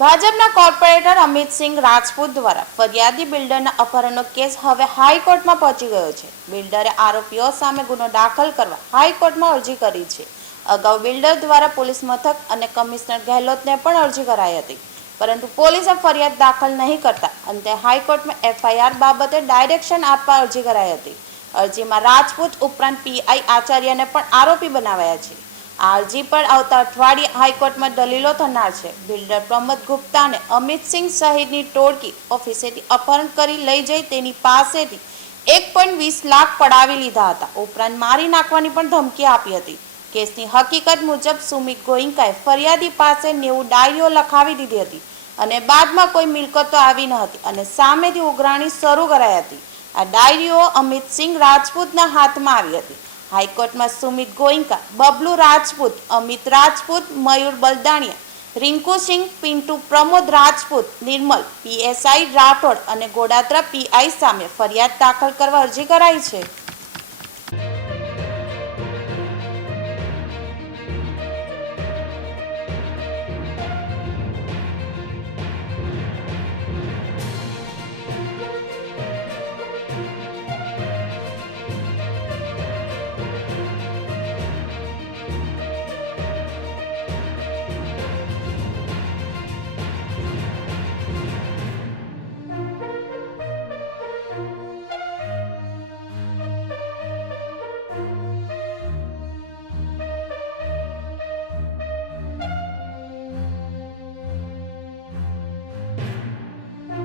ભાજપના કોર્પોરેટર અમિતસિંહ રાજપૂત દ્વારા ફરિયાદી બિલ્ડરના અપહરણનો કેસ હવે હાઈકોર્ટમાં પહોંચી ગયો છે. બિલ્ડરે આરોપીઓ સામે ગુનો દાખલ કરવા હાઈકોર્ટમાં અરજી કરી છે. અગાઉ બિલ્ડર દ્વારા પોલીસ મથક અને કમિશનર ગેહલોતને પણ અરજી કરાઈ હતી. પરંતુ પોલીસે ફરિયાદ દાખલ નહીં કરતા અંતે હાઈકોર્ટમાં એફઆઈઆર બાબતે ડાયરેક્શન આપવા અરજી કરાઈ હતી. અરજીમાં રાજપૂત ઉપરાંત પીઆઈ આચાર્યને પણ આરોપી બનાવાયા છે. અરજી પર આવતા અઠવાડિયે હાઈકોર્ટમાં દલીલો થનાર છે. બિલ્ડર પ્રમોદ ગુપ્તાને અમિતસિંહ સહિતની ટોળકી ઓફિસેથી અપહરણ કરી લઈ જઈ તેની પાસેથી એક પોઈન્ટ વીસ લાખ પડાવી લીધા હતા. ઉપરાંત મારી નાખવાની પણ ધમકી આપી હતી. કેસની હકીકત મુજબ સુમિત ગોયંકાએ ફરિયાદી પાસે નેવું ડાયરીઓ લખાવી દીધી હતી અને બાદમાં કોઈ મિલકતો આવી ન હતી અને સામેથી ઉઘરાણી શરૂ કરાઈ હતી. આ ડાયરીઓ અમિતસિંહ રાજપૂતના હાથમાં આવી હતી. હાઈકોર્ટમાં સુમિત ગોયંકા, બબલુ રાજપૂત, અમિત રાજપૂત, મયુર બલદાણિયા, રિંકુ સિંહ, પિન્ટુ પ્રમોદ રાજપૂત, નિર્મલ, પીએસઆઈ રાઠોડ અને ગોડાત્રા પીઆઈ સામે ફરિયાદ દાખલ કરવા અરજી કરાઈ છે.